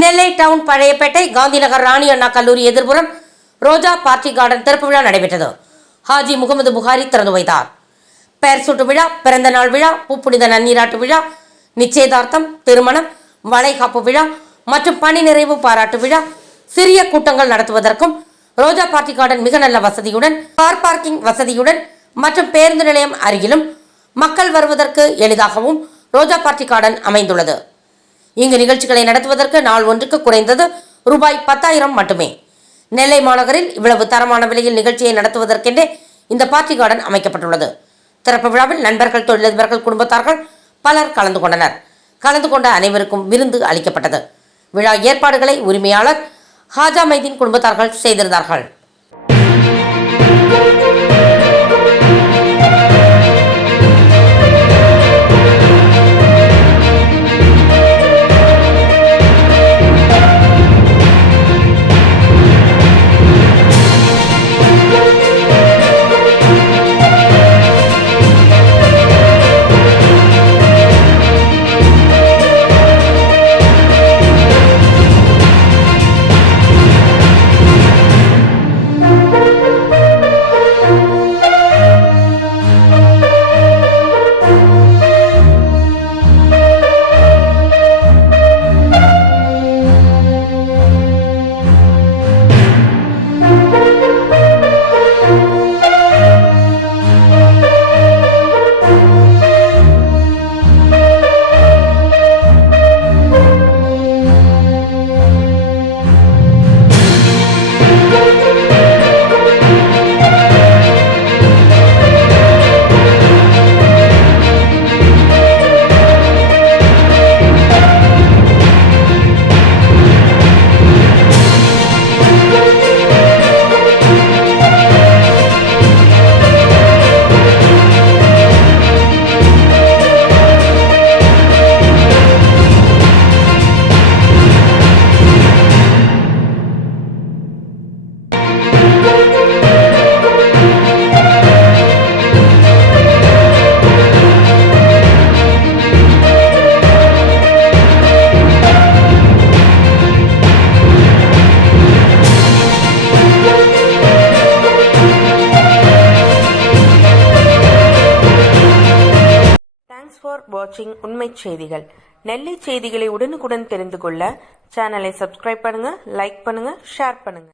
நெல்லை down Palayapettai Gandhinagar ராணி அண்ணா கல்லூரி எதிர்ப்புறம் ரோஜா party garden திறப்பு விழா நடைபெற்றது. ஹாஜி முகமது புகாரி திறந்து வைத்தார். பெயர் சூட்டு விழா, பிறந்த நாள் விழா, பூப்புனித நன்னீராட்டு விழா, நிச்சயதார்த்தம், திருமணம், வளைகாப்பு விழா மற்றும் பணி நிறைவு பாராட்டு விழா, சிறிய கூட்டங்கள் நடத்துவதற்கும் ரோஜா பார்ட்டி கார்டன் மிக நல்ல வசதியுடன், கார் பார்க்கிங் வசதியுடன் மற்றும் பேருந்து நிலையம் அருகிலும் மக்கள் வருவதற்கு எளிதாகவும் ரோஜா பார்ட்டி கார்டன் அமைந்துள்ளது. இங்கு நிகழ்ச்சிகளை நடத்துவதற்கு நாள் ஒன்றுக்கு குறைந்தது ரூபாய் 10,000 மட்டுமே. நெல்லை மாநகரில் இவ்வளவு தரமான விலையில் நிகழ்ச்சியை நடத்துவதற்கென்றே இந்த பார்ட்டி கார்டன் அமைக்கப்பட்டுள்ளது. திறப்பு விழாவில் நண்பர்கள், தொழிலதிபர்கள், குடும்பத்தார்கள் பலர் கலந்து கொண்டனர். கலந்து கொண்ட அனைவருக்கும் விருந்து அளிக்கப்பட்டது. விழா ஏற்பாடுகளை உரிமையாளர் ஹாஜா மைதீன் குடும்பத்தார்கள் செய்திருந்தார்கள். ஃபார் வாட்சிங் உண்மை செய்திகள். நெல்லை செய்திகளை உடனுக்குடன் தெரிந்து கொள்ள சேனலை சப்ஸ்கிரைப் பண்ணுங்க, லைக் பண்ணுங்க, ஷேர் பண்ணுங்க.